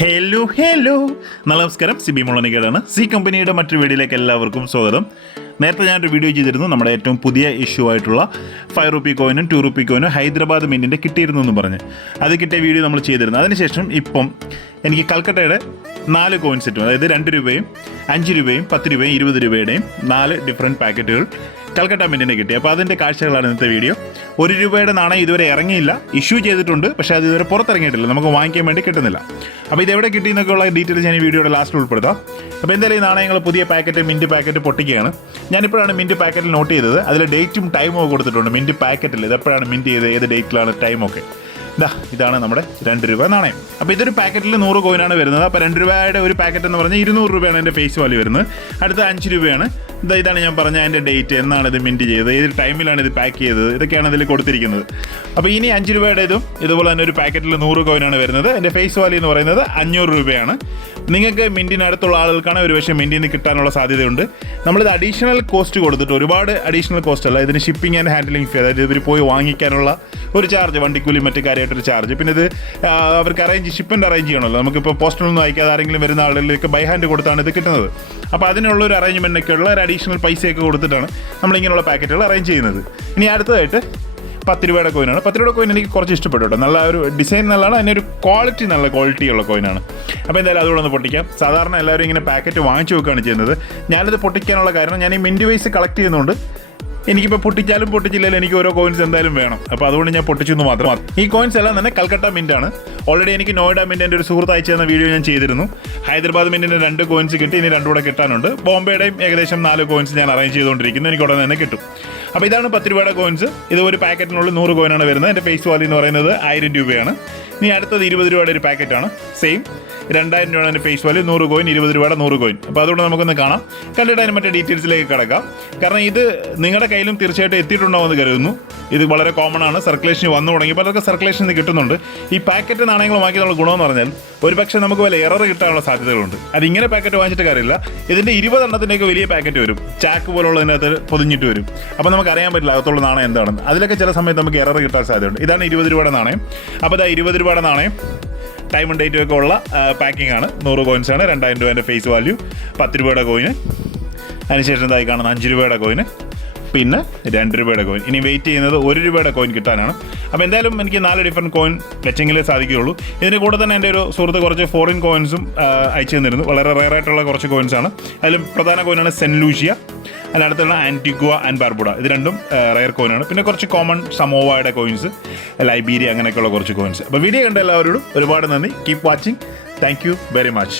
Hello നമസ്കാരം. Sibi മുളനിക്കേടാണ്. C കമ്പനിയുടെ മറ്റൊരു വീഡിയോയിലേക്ക് എല്ലാവർക്കും സ്വാഗതം. നേരത്തെ ഞാനൊരു വീഡിയോ ചെയ്തിരുന്നു, നമ്മുടെ ഏറ്റവും പുതിയ ഇഷ്യൂ ആയിട്ടുള്ള 5 റുപ്പി കോയിനും 2 റുപ്പി കോയിനും ഹൈദരാബാദ് മിൻറ്റിൻ്റെ കിട്ടിയിരുന്നു എന്ന് പറഞ്ഞ് അത് കിട്ടിയ വീഡിയോ നമ്മൾ ചെയ്തിരുന്നു. അതിനുശേഷം ഇപ്പം എനിക്ക് കൽക്കട്ടയുടെ 4 കോയിൻ സെറ്റും, അതായത് 2 രൂപയും 5 രൂപയും 10 രൂപയും 20 രൂപയുടെയും 4 ഡിഫറെൻറ്റ് പാക്കറ്റുകൾ കൽക്കട്ട മിൻറ്റിനെ കിട്ടി. അപ്പോൾ അതിൻ്റെ കാഴ്ചകളാണ് ഇന്നത്തെ വീഡിയോ. 1 രൂപയുടെ നാണയം ഇതുവരെ ഇറങ്ങിയില്ല, ഇഷ്യൂ ചെയ്തിട്ടുണ്ട്, പക്ഷേ അത് ഇതുവരെ പുറത്തിറങ്ങിയിട്ടില്ല, നമുക്ക് വാങ്ങിക്കാൻ വേണ്ടി കിട്ടുന്നില്ല. അപ്പോൾ ഇതെവിടെ കിട്ടിയെന്നൊക്കെയുള്ള ഡീറ്റെയിൽസ് ഞാൻ ഈ വീഡിയോയുടെ ലാസ്റ്റിൽ ഉൾപ്പെടുത്താം. അപ്പോൾ എന്തായാലും ഈ നാണയങ്ങൾ പുതിയ പാക്കറ്റ് മിൻറ്റ് പാക്കറ്റ് പൊട്ടിക്കുകയാണ്. ഞാനിപ്പോഴാണ് മിൻറ്റ് പാക്കറ്റിൽ നോട്ട് ചെയ്തത്, അതിൽ ഡേറ്റും ടൈമും ഒക്കെ കൊടുത്തിട്ടുണ്ട്. മിൻറ്റ് പാക്കറ്റിൽ ഇതെപ്പോഴാണ് മിൻറ്റ് ചെയ്തത്, ഏത് ഡേറ്റിലാണ് ടൈമൊക്കെ. ഇതാണ് നമ്മുടെ 2 രൂപ നാണയം. അപ്പോൾ ഇതൊരു പാക്കറ്റിൽ 100 കോയിനാണ് വരുന്നത്. അപ്പോൾ 2 രൂപയുടെ ഒരു പാക്കറ്റ് എന്ന് പറഞ്ഞാൽ 200 രൂപയാണ് എൻ്റെ ഫേസ് വാല്യൂ വരുന്നത്. അടുത്ത 5 രൂപയാണ്. ഇതാണ് ഞാൻ പറഞ്ഞ അതിൻ്റെ ഡേറ്റ്, എന്നാണ് ഇത് മിൻറ്റ് ചെയ്തത്, ഏത് ടൈമിലാണ് ഇത് പാക്ക് ചെയ്തത്, ഇതൊക്കെയാണ് ഇതിൽ കൊടുത്തിരിക്കുന്നത്. അപ്പോൾ ഇനി 5 രൂപയുടെ ഇതും ഇതുപോലെ തന്നെ ഒരു പാക്കറ്റിൽ 100 കോയിനാണ് വരുന്നത്. എൻ്റെ ഫേസ് വാല്യൂ എന്ന് പറയുന്നത് 500 രൂപയാണ്. നിങ്ങൾക്ക് മിൻറ്റിനടുത്തുള്ള ആളുകൾക്കാണ് ഒരു പക്ഷേ മിൻറ്റിൽ നിന്ന് കിട്ടാനുള്ള സാധ്യതയുണ്ട്. നമ്മളിത് അഡീഷണൽ കോസ്റ്റ് കൊടുത്തിട്ട്, ഒരുപാട് അഡീഷണൽ കോസ്റ്റ് അല്ല, ഇതിന് ഷിപ്പിംഗ് ആൻഡ് ഹാൻഡ്ലിംഗ് ഫീ, അതായത് ഇവർ പോയി വാങ്ങിക്കാനുള്ള ഒരു ചാർജ്, വണ്ടിക്കൂലി മറ്റു കാര്യമായിട്ടൊരു ചാർജ്, പിന്നെ ഇത് അവർക്ക് ഷിപ്മെൻ്റ് അറേഞ്ച് ചെയ്യണമല്ലോ. നമുക്കിപ്പോൾ പോസ്റ്റലൊന്നും അയക്കാതെ ആരെങ്കിലും വരുന്ന ആളുകളിലേക്ക് ബൈ ഹാൻഡ് കൊടുത്താണ് ഇത് കിട്ടുന്നത്. അപ്പോൾ അതിനുള്ള ഒരു അറേഞ്ച്മെൻറ്റൊക്കെ ഉള്ള ഒരു അഡീഷണൽ പൈസയൊക്കെ കൊടുത്തിട്ടാണ് നമ്മളിങ്ങനെയുള്ള പാക്കറ്റുകൾ അറേഞ്ച് ചെയ്യുന്നത്. ഇനി അടുത്തതായിട്ട് 10 രൂപയുടെ കോയിനാണ്. 10 രൂപയുടെ കോയിൻ എനിക്ക് കുറച്ച് ഇഷ്ടപ്പെട്ടു കേട്ടോ. നല്ല ഒരു ഡിസൈൻ നല്ലതാണ്, അതിൻ്റെ ഒരു ക്വാളിറ്റി നല്ല ക്വാളിറ്റിയുള്ള കോയിനാണ്. അപ്പോൾ എന്തായാലും അതുകൂടെ ഒന്ന് പൊട്ടിക്കാം. സാധാരണ എല്ലാവരും ഇങ്ങനെ പാക്കറ്റ് വാങ്ങിച്ചു വെക്കുകയാണ് ചെയ്യുന്നത്. ഞാനിത് പൊട്ടിക്കാനുള്ള കാരണം, ഞാൻ ഈ മിൻറ്റ് വൈസ് കളക്ട് ചെയ്യുന്നുണ്ട്. എനിക്കിപ്പോൾ പൊട്ടിച്ചാലും പൊട്ടിച്ചില്ലെങ്കിലും എനിക്ക് ഓരോ കോയിൻസ് എന്തായാലും വേണം. അപ്പോൾ അതുകൊണ്ട് ഞാൻ പൊട്ടിച്ചെന്ന് മാത്രം. ഈ കോയിൻസ് എല്ലാം തന്നെ കൽക്കട്ട മിൻറ്റാണ്. ഓൾറെഡി എനിക്ക് നോയിഡ മിൻറ്റിൻ്റെ ഒരു സുഹൃത്ത് അയച്ചു തന്ന വീഡിയോ ഞാൻ ചെയ്തിരുന്നു. ഹൈദരാബാദ് മിൻറ്റിൻ്റെ 2 കോയിൻസ് കിട്ടി, ഇനി 2 കൂടെ കിട്ടാനുണ്ട്. ബോംബെയുടെയും ഏകദേശം 4 കോയിൻസ് ഞാൻ അറേഞ്ച് ചെയ്തുകൊണ്ടിരിക്കുന്നു, എനിക്ക് ഉടനെ തന്നെ കിട്ടും. അപ്പോൾ ഇതാണ് 10 രൂപയുടെ കോയിൻസ്. ഇത് ഒരു പാക്കറ്റിനുള്ളിൽ 100 കോയിനാണ് വരുന്നത്. എൻ്റെ ഫേസ് വാല്യൂ എന്ന് പറയുന്നത് 1000 രൂപയാണ്. ഇനി അടുത്തത് 20 രൂപയുടെ ഒരു പാക്കറ്റാണ്. സെയിം 2000 രൂപയാണ് എൻ്റെ ഫേസ് വാല്യൂ. 100 കോയിൻ, 20 രൂപയുടെ 100 കോയിൻ. അപ്പോൾ അതുകൊണ്ട് നമുക്കൊന്ന് കാണാം, കണ്ടിട്ട് അതിന് മറ്റേ ഡീറ്റെയിൽസിലേക്ക് കിടക്കാം. കാരണം ഇത് നിങ്ങളുടെ കയ്യിലും തീർച്ചയായിട്ടും എത്തിയിട്ടുണ്ടാവുമെന്ന് കരുതുന്നു. ഇത് വളരെ കോമൺ ആണ്, സർക്കുലേഷൻ വന്നു തുടങ്ങി, പലർക്ക് സർക്കുലേഷൻ ഇത് കിട്ടുന്നുണ്ട്. ഈ പാക്കറ്റ് നാണയങ്ങൾ വാങ്ങിയതുള്ള ഗുണമെന്ന് പറഞ്ഞാൽ ഒരുപക്ഷെ നമുക്ക് വല്ല എറർ കിട്ടാനുള്ള സാധ്യതകളുണ്ട്. അതിങ്ങനെ പാക്കറ്റ് വാങ്ങിച്ചിട്ട് കാര്യമില്ല. ഇതിൻ്റെ 20 എണ്ണത്തിൻ്റെയൊക്കെ വലിയ പാക്കറ്റ് വരും, ചാക്ക് പോലുള്ളതിനകത്ത് പൊതിഞ്ഞിട്ട് വരും. അപ്പോൾ നമുക്ക് അറിയാൻ പറ്റില്ല അകത്തുള്ള നാണയം എന്താണെന്ന്. അതിലൊക്കെ ചില സമയത്ത് നമുക്ക് എറർ കിട്ടാൻ സാധ്യതയുണ്ട്. ഇതാണ് 20 രൂപയുടെ നാണയം. അപ്പോൾ ഇതാ 20 രൂപയുടെ നാണയം, ടൈമും ഡേറ്റും ഒക്കെ ഉള്ള പാക്കിംഗ് ആണ്. 100 കോയിൻസാണ്. 2000 രൂപേൻ്റെ ഫേസ് വാല്യൂ. 10 രൂപയുടെ കോയിന്, അതിനുശേഷം ഇതായി കാണുന്ന 5 രൂപയുടെ കോയിന്, പിന്നെ 2 രൂപയുടെ കോയിൻ. ഇനി വെയിറ്റ് ചെയ്യുന്നത് 1 രൂപയുടെ കോയിൻ കിട്ടാനാണ്. അപ്പോൾ എന്തായാലും എനിക്ക് 4 ഡിഫറെൻറ്റ് കോയിൻ വെച്ചെങ്കിലേ സാധിക്കുകയുള്ളൂ. ഇതിന് കൂടെ തന്നെ എൻ്റെ ഒരു സുഹൃത്ത് കുറച്ച് ഫോറിൻ കോയിൻസും അയച്ചു തന്നിരുന്നു. വളരെ റയറായിട്ടുള്ള കുറച്ച് കോയിൻസാണ്. അതിൽ പ്രധാന കോയിനാണ് സെൻറ്റ് ലൂഷ്യ, അതിനടുത്തുള്ള ആൻറ്റിഗ്വ ആൻഡ് ബാർബുഡ. ഇത് രണ്ടും റയർ കോയിനാണ്. പിന്നെ കുറച്ച് കോമൺ സമോവയുടെ കോയിൻസ്, ലൈബീരിയ, അങ്ങനെയൊക്കെയുള്ള കുറച്ച് കോയിൻസ്. അപ്പോൾ വീഡിയോ കണ്ട എല്ലാവരോടും ഒരുപാട് നന്ദി. Keep watching. Thank you very much.